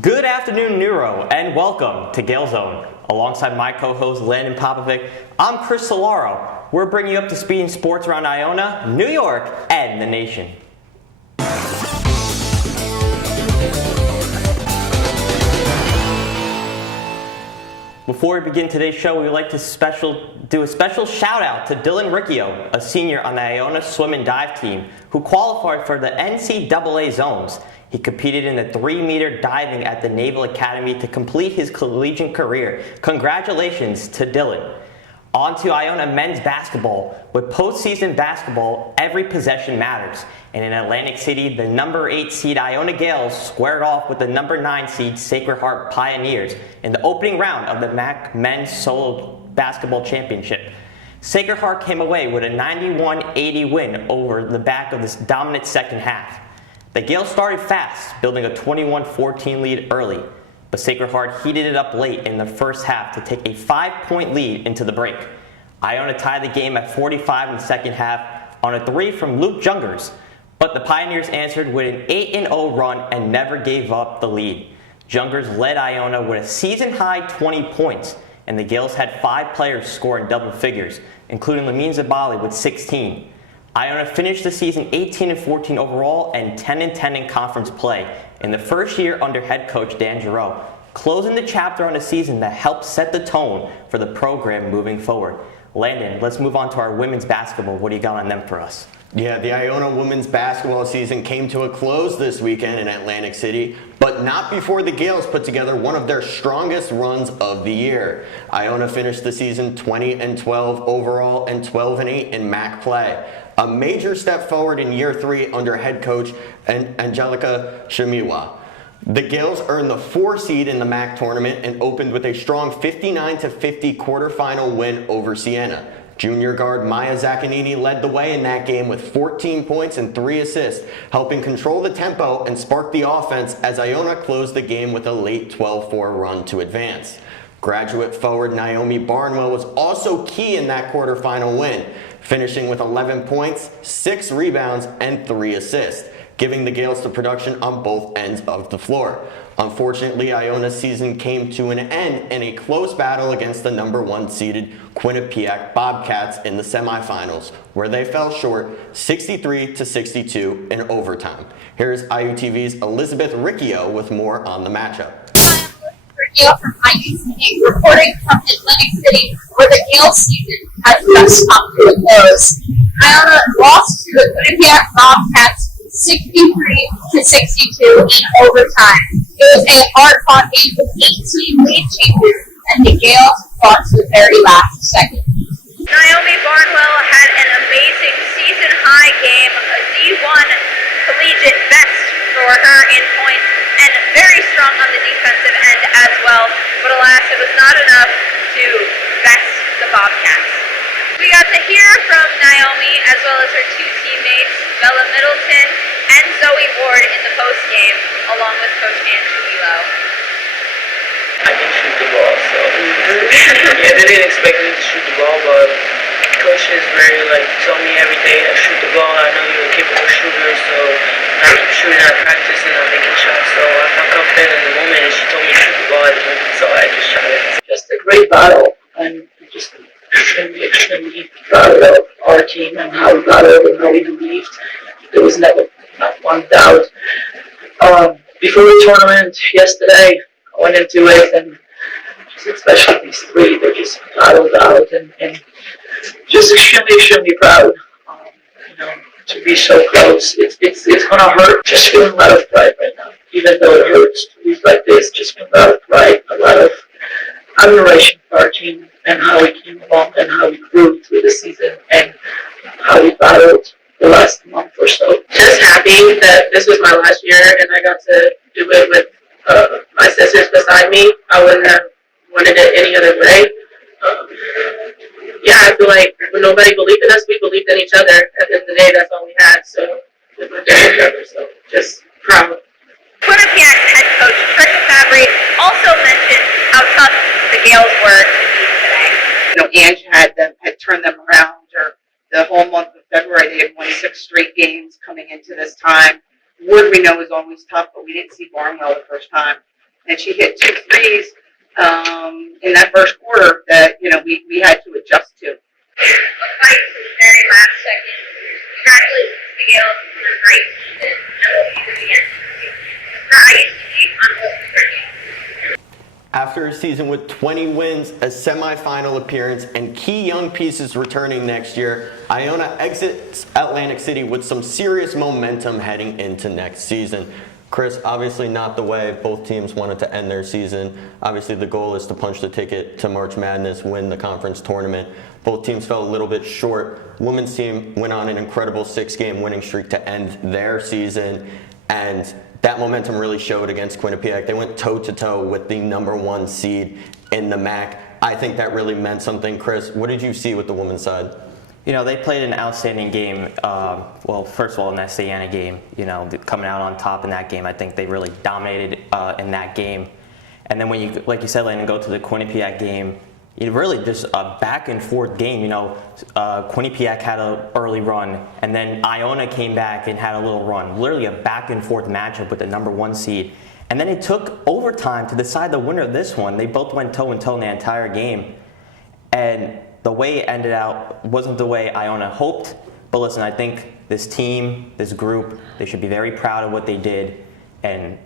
Good afternoon, Neuro, and welcome to Gael Zone. Alongside my co-host Landon Popovic, I'm Chris Cilauro. We're bringing you up to speed in sports around Iona, New York, and the nation. Before we begin today's show, we'd like to do a special shout out to Dylan Riccio, a senior on the Iona swim and dive team, who qualified for the NCAA zones. He competed in the 3-meter diving at the Naval Academy to complete his collegiate career. Congratulations to Dylan. On to Iona men's basketball. With postseason basketball, every possession matters. And in Atlantic City, the number 8 seed Iona Gaels squared off with the number 9 seed Sacred Heart Pioneers in the opening round of the MAC Men's Solo Basketball Championship. Sacred Heart came away with a 91-80 win over the back of this dominant second half. The Gaels started fast, building a 21-14 lead early, but Sacred Heart heated it up late in the first half to take a 5-point lead into the break. Iona tied the game at 45 in the second half on a 3 from Luke Jungers, but the Pioneers answered with an 8-0 run and never gave up the lead. Jungers led Iona with a season-high 20 points, and the Gaels had 5 players score in double figures, including Lamine Zabali with 16. Iona finished the season 18-14 overall and 10-10 in conference play in the first year under head coach Dan Gioio, closing the chapter on a season that helped set the tone for the program moving forward. Landon, let's move on to our women's basketball. What do you got on them for us? Yeah, the Iona women's basketball season came to a close this weekend in Atlantic City, but not before the Gaels put together one of their strongest runs of the year. Iona finished the season 20-12 overall and 12-8 in MAC play. A major step forward in year 3 under head coach Angelica Shimiwa. The Gaels earned the 4 seed in the MAC tournament and opened with a strong 59-50 quarterfinal win over Siena. Junior guard Maya Zaccanini led the way in that game with 14 points and 3 assists, helping control the tempo and spark the offense as Iona closed the game with a late 12-4 run to advance. Graduate forward Naomi Barnwell was also key in that quarterfinal win, finishing with 11 points, 6 rebounds, and 3 assists, giving the Gaels the production on both ends of the floor. Unfortunately, Iona's season came to an end in a close battle against the number 1 seeded Quinnipiac Bobcats in the semifinals, where they fell short 63-62 in overtime. Here's IUTV's Elizabeth Riccio with more on the matchup. Riccio from IUTV reporting from Atlantic City, where the Gaels season has just come to a close. Iona lost to the Quinnipiac Bobcats 63-62 in overtime. It was a hard-fought game with 18 lead changes, and the Gaels fought to the very last second. Naomi Barnwell had an amazing season-high game, a D1 collegiate best for her in points, and very strong on the defensive end as well. But alas, it was not enough to best the Bobcats. We got to hear from Naomi as well as her 2 teammates, Bella Middleton and Zoe Ward, in the postgame, along with Coach Angelo. I can shoot the ball, so yeah, they didn't expect me to shoot the ball, but Coach is very told me every day I shoot the ball. I know you're a capable shooter, so I keep shooting at practice and I'm making shots. So I felt confident in the moment, and she told me to shoot the ball at the moment, so I just shot it. Just a great battle, and just extremely proud of our team and how we battled and how we believed. There was never not one doubt. Before the tournament yesterday, I went into it, and just especially these 3, they just battled out and just extremely proud. To be so close, it's gonna hurt. Just feeling a lot of pride right now, even though it hurts to lose like this. Just feeling a lot of pride, a lot of admiration for our team and how we came along and how we grew through the season and how we battled the last month or so. Just happy that this was my last year and I got to do it with my sisters beside me. I wouldn't have wanted it any other way. Yeah, I feel like when nobody believed in us, we believed in each other. At the end of the day, that's all we had. So we believed in each other. So just proud. Quinnipiac head coach Trisha Fabry also mentioned how tough the Gaels were to beat today. Ange had turned them around, or the whole month of February they had won 6 straight games coming into this time. Wood we know is always tough, but we didn't see Barnwell the first time. and she hit 2 threes in that first quarter that, we had to adjust to. A fight to the very last second. Congratulations to Gael on a great season, and we'll see them again. How you see on Riccio. After a season with 20 wins, a semifinal appearance, and key young pieces returning next year, Iona exits Atlantic City with some serious momentum heading into next season. Chris, obviously not the way both teams wanted to end their season. Obviously the goal is to punch the ticket to March Madness, win the conference tournament. Both teams fell a little bit short. Women's team went on an incredible 6-game winning streak to end their season, and that momentum really showed against Quinnipiac. They went toe-to-toe with the #1 seed in the MAC. I think that really meant something. Chris, what did you see with the women's side? They played an outstanding game. First of all, in that Siena game, coming out on top in that game, I think they really dominated in that game. And then when you, like you said, Landon, go to the Quinnipiac game, really just a back and forth game. Quinnipiac had an early run, and then Iona came back and had a little run. Literally a back and forth matchup with the #1 seed. And then it took overtime to decide the winner of this one. They both went toe and toe in the entire game. And the way it ended out wasn't the way Iona hoped. But listen, I think this team, this group, they should be very proud of what they did. And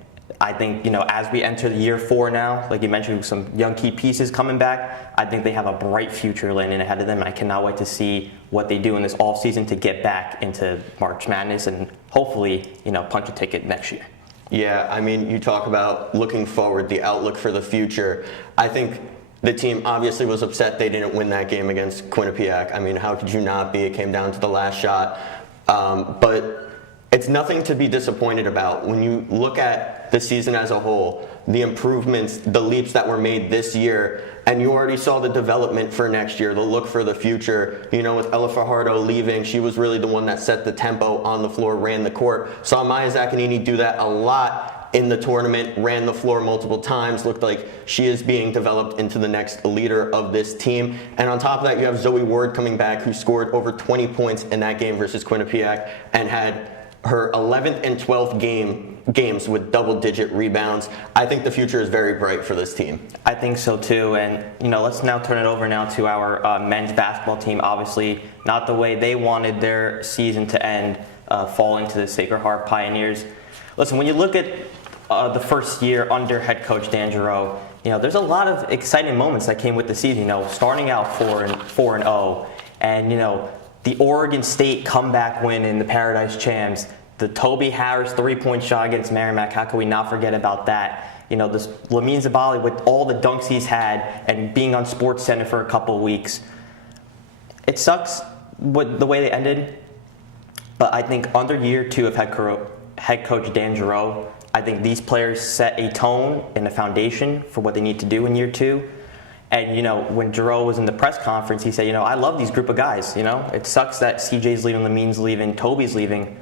I think, as we enter the year 4 now, like you mentioned, with some young key pieces coming back, I think they have a bright future laying ahead of them. I cannot wait to see what they do in this offseason to get back into March Madness and hopefully, punch a ticket next year. Yeah, I mean, you talk about looking forward, the outlook for the future. I think the team obviously was upset they didn't win that game against Quinnipiac. I mean, how could you not be? It came down to the last shot. But it's nothing to be disappointed about. When you look at the season as a whole, the improvements, the leaps that were made this year, and you already saw the development for next year, the look for the future. With Ella Fajardo leaving, she was really the one that set the tempo on the floor, ran the court. Saw Maya Zaccanini do that a lot in the tournament, ran the floor multiple times, looked like she is being developed into the next leader of this team. And on top of that, you have Zoe Ward coming back, who scored over 20 points in that game versus Quinnipiac and had her 11th and 12th games with double-digit rebounds. I think the future is very bright for this team. I think so too, and let's now turn it over now to our men's basketball team. Obviously, not the way they wanted their season to end, falling to the Sacred Heart Pioneers. Listen, when you look at the first year under head coach Dan Gioio, there's a lot of exciting moments that came with the season. Starting out 4-0, and the Oregon State comeback win in the Paradise Champs, the Toby Harris 3-point shot against Merrimack. How could we not forget about that? This Lamine Zabali with all the dunks he's had and being on Sports Center for a couple of weeks. It sucks the way they ended, but I think under year 2 of head coach Dan Gioio, I think these players set a tone and a foundation for what they need to do in year 2. And, when Gioio was in the press conference, he said, I love these group of guys. It sucks that CJ's leaving, Lamine's leaving, Toby's leaving.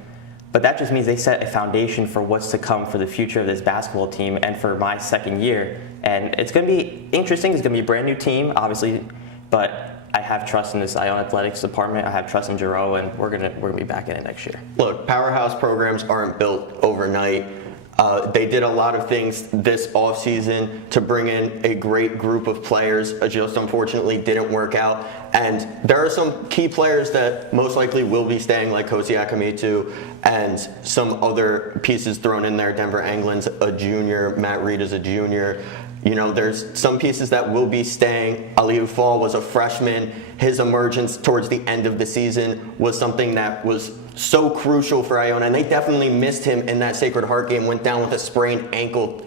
But that just means they set a foundation for what's to come for the future of this basketball team and for my second year. And it's going to be interesting. It's going to be a brand new team, obviously. But I have trust in this Iona Athletics department. I have trust in Gioio, and we're gonna be back in it next year. Look, powerhouse programs aren't built overnight. They did a lot of things this offseason to bring in a great group of players. Just unfortunately didn't work out. And there are some key players that most likely will be staying, like Kosi Akametu, and some other pieces thrown in there. Denver Anglin's a junior. Matt Reed is a junior. There's some pieces that will be staying. Aliu Fall was a freshman. His emergence towards the end of the season was something that was so crucial for Iona, and they definitely missed him in that Sacred Heart game. Went down with a sprained ankle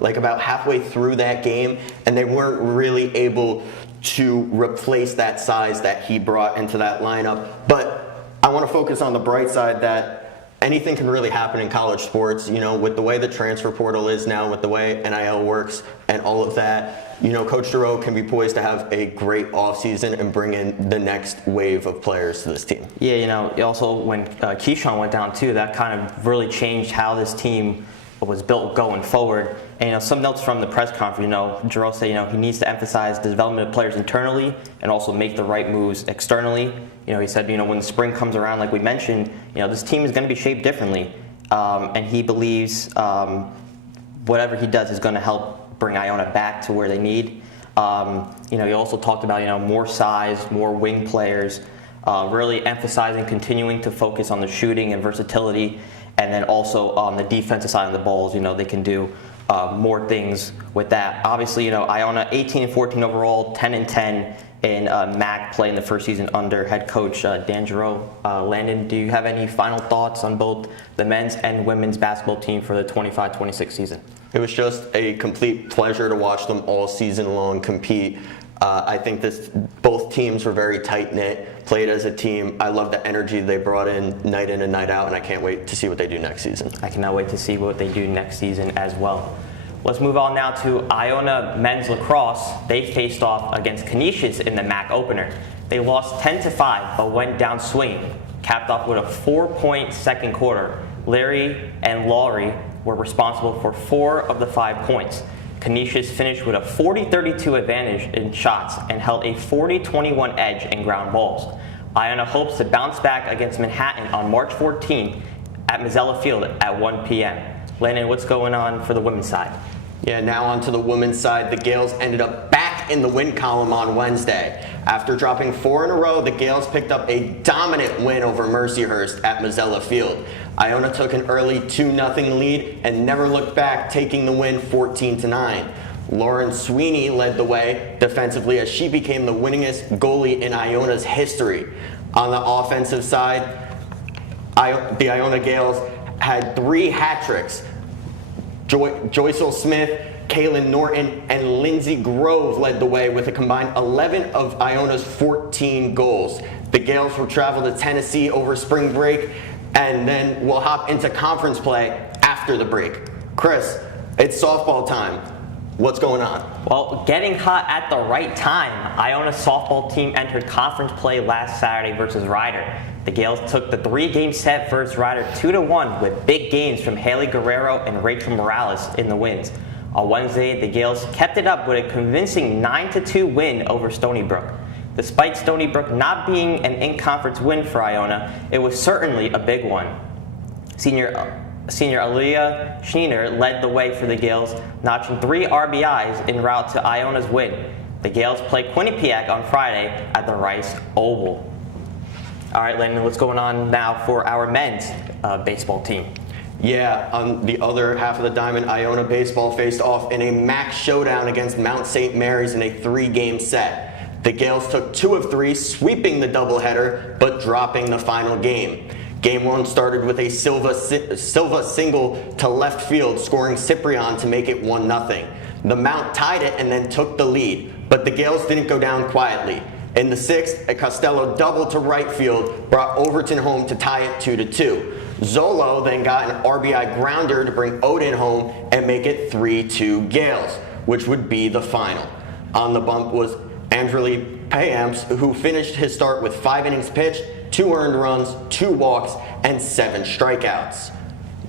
like about halfway through that game, and they weren't really able to replace that size that he brought into that lineup. But I want to focus on the bright side that anything can really happen in college sports, with the way the transfer portal is now, with the way NIL works and all of that. Coach Gioio can be poised to have a great offseason and bring in the next wave of players to this team. Yeah, also when Keyshawn went down too, that kind of really changed how this team was built going forward. And some notes from the press conference, Gioio said, he needs to emphasize the development of players internally and also make the right moves externally. He said, when the spring comes around, like we mentioned, this team is going to be shaped differently. And he believes whatever he does is going to help bring Iona back to where they need. He also talked about, more size, more wing players, really emphasizing continuing to focus on the shooting and versatility, and then also on the defensive side of the balls, they can do more things with that. Obviously, Iona 18-14 overall, 10-10 in MAC play in the first season under head coach Angelo. Landon, do you have any final thoughts on both the men's and women's basketball team for the 25-26 season? It was just a complete pleasure to watch them all season long compete. I think both teams were very tight-knit, played as a team. I love the energy they brought in and night out, and I can't wait to see what they do next season. I cannot wait to see what they do next season as well. Let's move on now to Iona men's lacrosse. They faced off against Canisius in the MAC opener. They lost 10-5, but went down swinging, capped off with a 4-point second quarter. Larry and Laurie were responsible for 4 of the 5 points. Canisius finished with a 40-32 advantage in shots and held a 40-21 edge in ground balls. Iona hopes to bounce back against Manhattan on March 14th at Mazzella Field at 1 p.m. Landon, what's going on for the women's side? Yeah, now on to the women's side. The Gales ended up back in the win column on Wednesday. After dropping 4 in a row, the Gales picked up a dominant win over Mercyhurst at Mazzella Field. Iona took an early 2-0 lead and never looked back, taking the win 14-9. Lauren Sweeney led the way defensively as she became the winningest goalie in Iona's history. On the offensive side, the Iona Gales had 3 hat tricks. Joycel Smith, Kaylin Norton, and Lindsay Grove led the way with a combined 11 of Iona's 14 goals. The Gales will travel to Tennessee over spring break, and then we'll hop into conference play after the break. Chris, it's softball time. What's going on? Well, getting hot at the right time. Iona's softball team entered conference play last Saturday versus Ryder. The Gales took the 3-game set versus Ryder 2-1 with big games from Haley Guerrero and Rachel Morales in the wins. On Wednesday, the Gales kept it up with a convincing 9-2 win over Stony Brook. Despite Stony Brook not being an in-conference win for Iona, it was certainly a big one. Senior Aaliyah Scheener led the way for the Gales, notching 3 RBIs en route to Iona's win. The Gales play Quinnipiac on Friday at the Rice Oval. All right, Landon, what's going on now for our men's baseball team? Yeah, on the other half of the diamond, Iona baseball faced off in a MAC showdown against Mount St. Mary's in a 3-game set. The Gales took 2 of 3, sweeping the doubleheader, but dropping the final game. Game 1 started with a Silva single to left field, scoring Ciprian to make it 1-0. The Mount tied it and then took the lead, but the Gales didn't go down quietly. In the 6th, a Costello double to right field brought Overton home to tie it 2-2. Zolo then got an RBI grounder to bring Odin home and make it 3-2 Gales, which would be the final. On the bump was Andrely Payams, who finished his start with 5 innings pitched, 2 earned runs, 2 walks, and 7 strikeouts.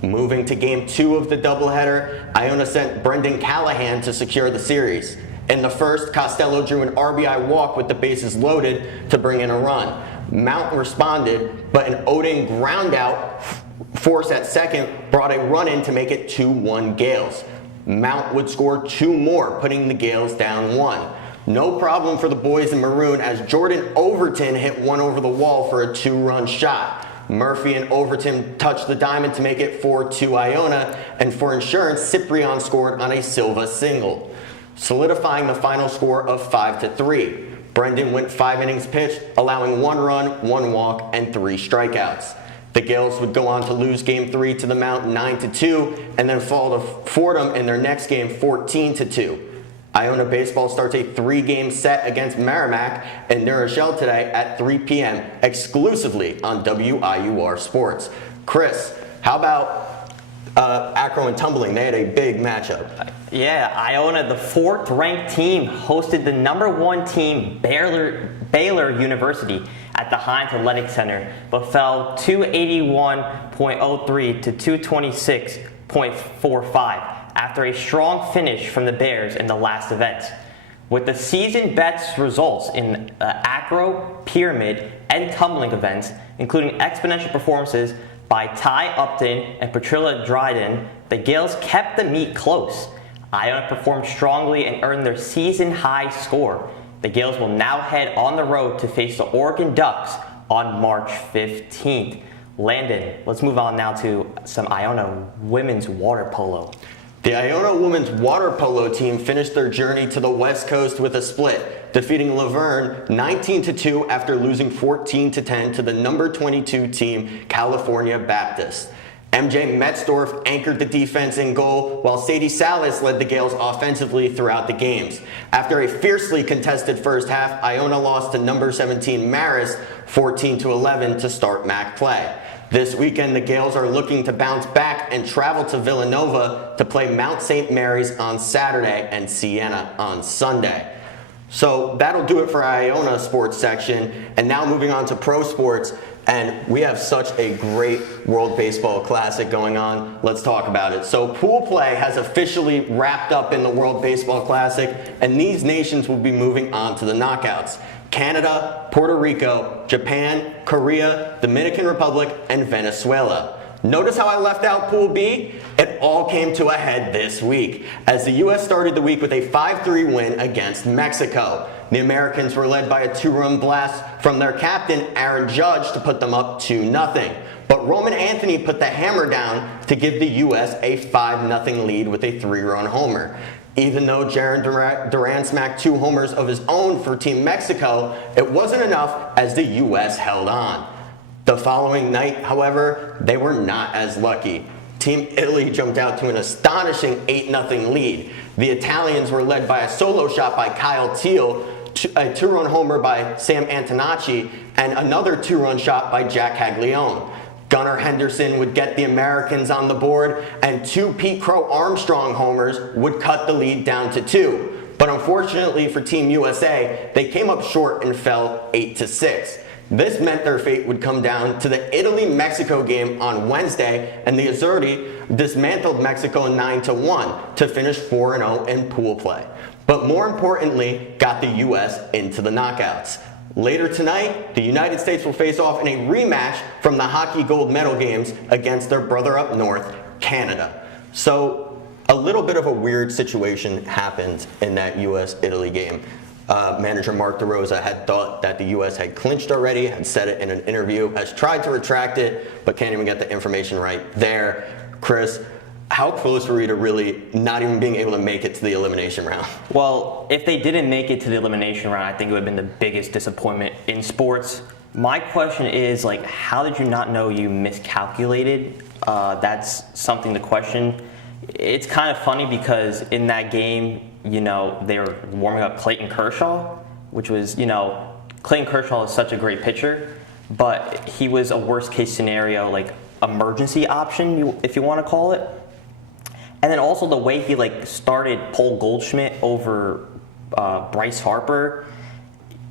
Moving to Game 2 of the doubleheader, Iona sent Brendan Callahan to secure the series. In the first, Costello drew an RBI walk with the bases loaded to bring in a run. Mount responded, but an Odin ground out force at second brought a run in to make it 2-1 Gales. Mount would score 2 more, putting the Gales down 1. No problem for the boys in maroon as Jordan Overton hit one over the wall for a 2-run shot. Murphy and Overton touched the diamond to make it 4-2 Iona, and for insurance, Ciprian scored on a Silva single, solidifying the final score of 5-3. Brendan went 5 innings pitched, allowing 1 run, 1 walk, and 3 strikeouts. The Gales would go on to lose Game 3 to the Mount 9-2, and then fall to Fordham in their next game 14-2. Iona baseball starts a 3-game set against Merrimack and New Rochelle today at 3 p.m. exclusively on WIUR Sports. Chris, how about Acro and Tumbling? They had a big matchup. Yeah, Iona, the 4th-ranked team, hosted the number 1 team, Baylor University, at the Heinz Athletic Center, but fell 281.03 to 226.45 after a strong finish from the Bears in the last event. With the season bets results in acro, pyramid, and tumbling events, including exponential performances, By Ty Upton and Patrilla Dryden, the Gales kept the meet close. Iona performed strongly and earned their season-high score. The Gales will now head on the road to face the Oregon Ducks on March 15th. Landon, let's move on now to some Iona women's water polo. The Iona women's water polo team finished their journey to the West Coast with a split, defeating Laverne 19-2 after losing 14-10 to the number 22 team, California Baptist. MJ Metzdorf anchored the defense in goal, while Sadie Salas led the Gales offensively throughout the games. After a fiercely contested first half, Iona lost to number 17 Marist 14-11 to start MAC play. This weekend, the Gales are looking to bounce back and travel to Villanova to play Mount St. Mary's on Saturday and Siena on Sunday. So that'll do it for Iona sports section. And now moving on to pro sports. And we have such a great World Baseball Classic going on. Let's talk about it. So pool play has officially wrapped up in the World Baseball Classic, and these nations will be moving on to the knockouts. Canada, Puerto Rico, Japan, Korea, Dominican Republic, and Venezuela. Notice how I left out Pool B? It all came to a head this week, as the U.S. started the week with a 5-3 win against Mexico. The Americans were led by a 2-run blast from their captain, Aaron Judge, to put them up 2-0. But Roman Anthony put the hammer down to give the U.S. a 5-0 lead with a 3-run homer. Even though Jaron Duran smacked 2 homers of his own for Team Mexico, it wasn't enough as the U.S. held on. The following night, however, they were not as lucky. Team Italy jumped out to an astonishing 8-0 lead. The Italians were led by a solo shot by Kyle Teal, a 2-run homer by Sam Antonacci, and another 2-run shot by Jack Caglione. Gunnar Henderson would get the Americans on the board, and 2 Pete Crow Armstrong homers would cut the lead down to 2. But unfortunately for Team USA, they came up short and fell 8-6. This meant their fate would come down to the Italy-Mexico game on Wednesday, and the Azzurri dismantled Mexico 9-1 to finish 4-0 in pool play. But more importantly, got the U.S. into the knockouts. Later tonight, the United States will face off in a rematch from the hockey gold medal games against their brother up north, Canada. So a little bit of a weird situation happened in that U.S.-Italy game. Manager Mark DeRosa had thought that the U.S. had clinched already, had said it in an interview, has tried to retract it, but can't even get the information right there. Chris, how close were we to really not even being able to make it to the elimination round? Well, if they didn't make it to the elimination round, I think it would have been the biggest disappointment in sports. My question is, like, how did you not know you miscalculated? That's something to question. It's kind of funny because in that game, you know, they were warming up Clayton Kershaw, which was, you know, Clayton Kershaw is such a great pitcher, but he was a worst case scenario, like, emergency option, if you want to call it. And then also the way he, like, started Paul Goldschmidt over Bryce Harper,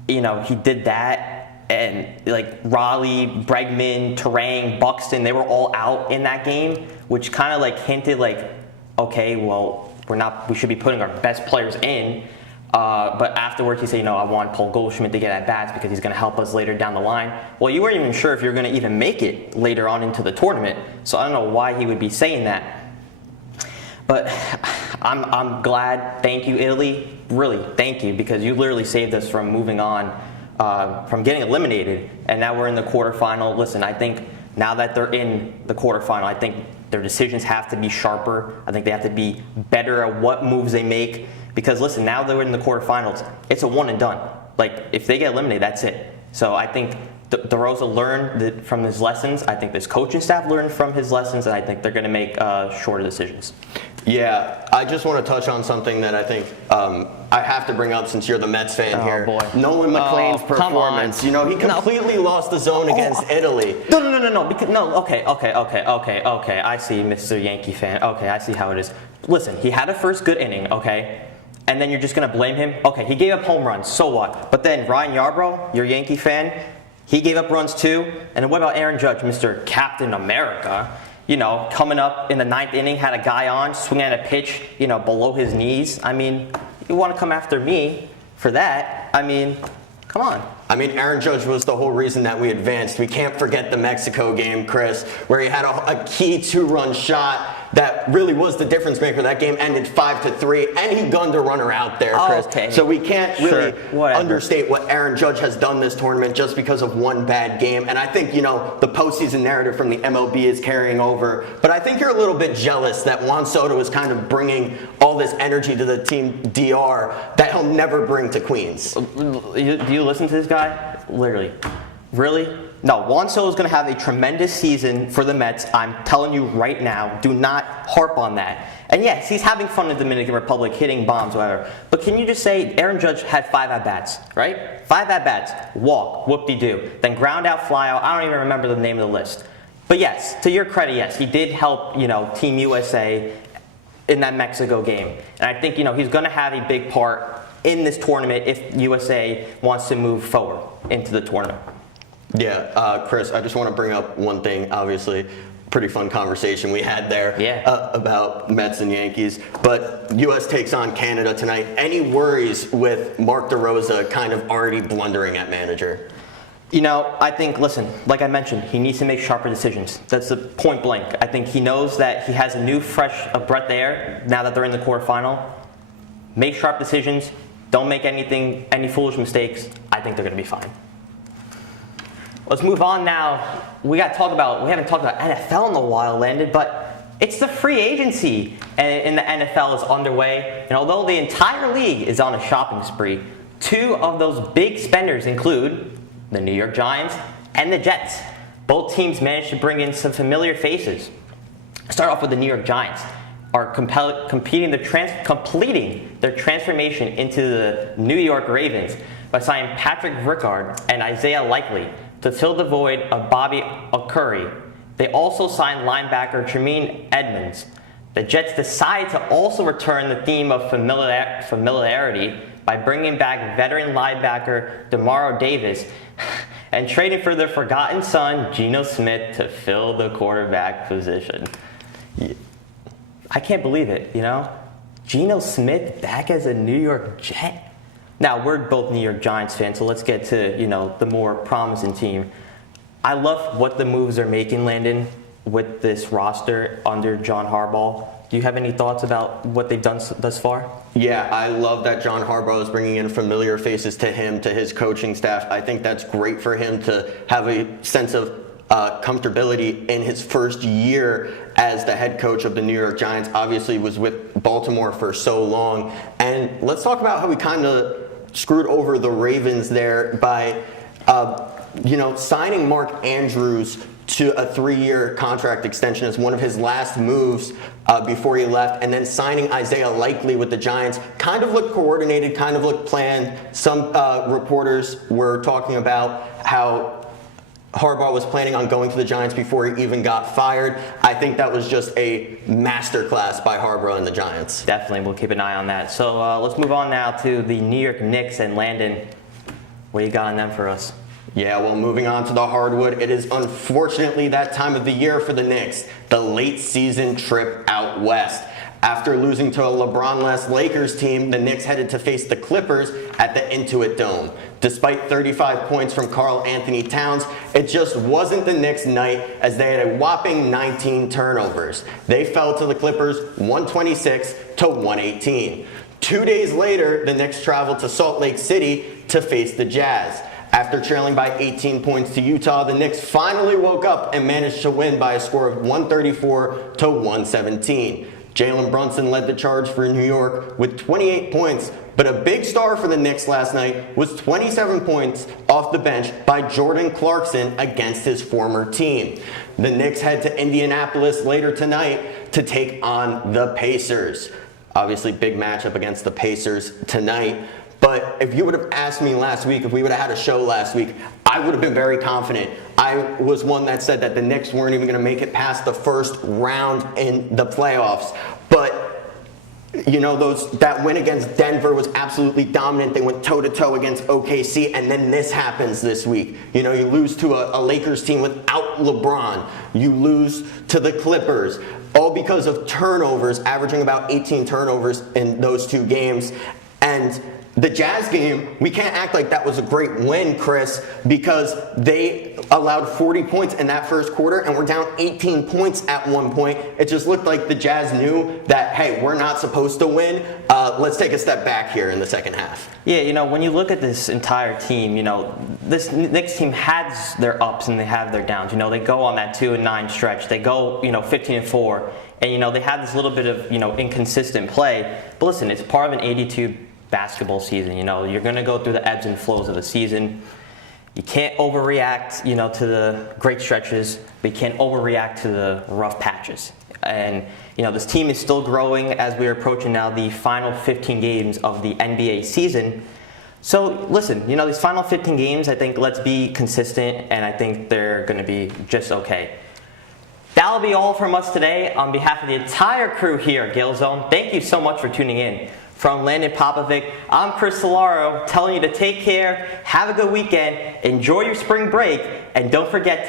you know, he did that, and, like, Raleigh, Bregman, Turang, Buxton, they were all out in that game, which kind of, like, hinted, like, okay, well, we should be putting our best players in. But afterwards, he said, you know, I want Paul Goldschmidt to get at bats because he's going to help us later down the line. Well, you weren't even sure if you're going to even make it later on into the tournament. So I don't know why he would be saying that. But I'm glad. Thank you, Italy. Really, thank you, because you literally saved us from moving on, from getting eliminated. And now we're in the quarterfinal. Listen, I think now that they're in the quarterfinal, I think their decisions have to be sharper. I think they have to be better at what moves they make. Because listen, now they're in the quarterfinals. It's a one and done. Like, if they get eliminated, that's it. So I think DeRosa learned from his lessons. I think this coaching staff learned from his lessons, and I think they're going to make shorter decisions. Yeah, I just want to touch on something that I think I have to bring up since you're the Mets fan here. Boy. Nolan McLean's performance. You know, he completely lost the zone against Italy. No. Because, okay. I see, Mr. Yankee fan. Okay, I see how it is. Listen, he had a first good inning, okay? And then you're just going to blame him? Okay, he gave up home runs, so what? But then Ryan Yarbrough, your Yankee fan, he gave up runs too. And then what about Aaron Judge, Mr. Captain America? You know, coming up in the 9th inning, had a guy on, swinging at a pitch, you know, below his knees. I mean, you want to come after me for that? I mean, Come on. I mean, Aaron Judge was the whole reason that we advanced. We can't forget the Mexico game, Chris, where he had a key 2-run shot that really was the difference maker. That game ended 5-3, and he gunned a runner out there, Chris. Okay. So we can't really Sure. understate what Aaron Judge has done this tournament just because of one bad game. And I think, the postseason narrative from the MLB is carrying over. But I think you're a little bit jealous that Juan Soto is kind of bringing all this energy to the team DR that he'll never bring to Queens. Do you listen to this guy? Literally. Really? No, Juan Soto is going to have a tremendous season for the Mets. I'm telling you right now, do not harp on that. And yes, he's having fun in the Dominican Republic, hitting bombs, whatever. But can you just say Aaron Judge had 5 at-bats, right? 5 at-bats, walk, whoop-de-doo. Then ground out, fly out. I don't even remember the name of the list. But yes, to your credit, yes, he did help, Team USA in that Mexico game. And I think, he's going to have a big part in this tournament if USA wants to move forward into the tournament. Yeah, Chris, I just want to bring up one thing. Obviously, pretty fun conversation we had there about Mets and Yankees. But U.S. takes on Canada tonight. Any worries with Mark DeRosa kind of already blundering at manager? I think, listen, like I mentioned, he needs to make sharper decisions. That's the point blank. I think he knows that he has a new, fresh breath of air now that they're in the quarterfinal. Make sharp decisions. Don't make any foolish mistakes. I think they're going to be fine. Let's move on now. We haven't talked about NFL in a while, Landon, but it's the free agency in the NFL is underway. And although the entire league is on a shopping spree, 2 of those big spenders include the New York Giants and the Jets. Both teams managed to bring in some familiar faces. Start off with the New York Giants. Are completing their transformation into the New York Ravens by signing Patrick Burkhardt and Isaiah Likely to fill the void of Bobby Curry. They also signed linebacker Tremaine Edmonds. The Jets decided to also return the theme of familiarity by bringing back veteran linebacker Demario Davis and trading for their forgotten son Geno Smith to fill the quarterback position. I can't believe it, Geno Smith back as a New York Jet. Now, we're both New York Giants fans, so let's get to, the more promising team. I love what the moves are making, Landon, with this roster under John Harbaugh. Do you have any thoughts about what they've done thus far? Yeah, I love that John Harbaugh is bringing in familiar faces to him, to his coaching staff. I think that's great for him to have a sense of comfortability in his first year as the head coach of the New York Giants. Obviously was with Baltimore for so long. And let's talk about how he kind of screwed over the Ravens there by signing Mark Andrews to a 3-year contract extension as one of his last moves before he left, and then signing Isaiah Likely with the Giants. Kind of looked coordinated, kind of looked planned. Some reporters were talking about how Harbaugh was planning on going to the Giants before he even got fired. I think that was just a masterclass by Harbaugh and the Giants. Definitely, we'll keep an eye on that. So let's move on now to the New York Knicks and Landon. What do you got on them for us? Yeah, well, moving on to the hardwood, it is unfortunately that time of the year for the Knicks, the late season trip out west. After losing to a LeBron-less Lakers team, the Knicks headed to face the Clippers at the Intuit Dome. Despite 35 points from Karl Anthony Towns, it just wasn't the Knicks' night as they had a whopping 19 turnovers. They fell to the Clippers 126 to 118. 2 days later, the Knicks traveled to Salt Lake City to face the Jazz. After trailing by 18 points to Utah, the Knicks finally woke up and managed to win by a score of 134 to 117. Jalen Brunson led the charge for New York with 28 points, but a big star for the Knicks last night was 27 points off the bench by Jordan Clarkson against his former team. The Knicks head to Indianapolis later tonight to take on the Pacers. Obviously, big matchup against the Pacers tonight. But if you would have asked me last week, if we would have had a show last week, I would have been very confident. I was one that said that the Knicks weren't even going to make it past the first round in the playoffs. But, that win against Denver was absolutely dominant. They went toe-to-toe against OKC, and then this happens this week. You lose to a Lakers team without LeBron. You lose to the Clippers, all because of turnovers, averaging about 18 turnovers in those 2 games. And The Jazz game, we can't act like that was a great win, Chris, because they allowed 40 points in that first quarter and we're down 18 points at one point. It just looked like the Jazz knew that, hey, we're not supposed to win. Let's take a step back here in the second half. Yeah, when you look at this entire team, this Knicks team has their ups and they have their downs. They go on that 2-9 stretch. They go, 15-4, and they have this little bit of, inconsistent play. But listen, it's part of an 82 basketball season. You're going to go through the ebbs and flows of the season. You can't overreact, to the great stretches, but you can't overreact to the rough patches. And, this team is still growing as we're approaching now the final 15 games of the NBA season. So, listen, these final 15 games, I think let's be consistent, and I think they're going to be just okay. That'll be all from us today. On behalf of the entire crew here at Gael Zone, thank you so much for tuning in. From Landon Popovic, I'm Chris Cilauro, telling you to take care, have a good weekend, enjoy your spring break, and don't forget to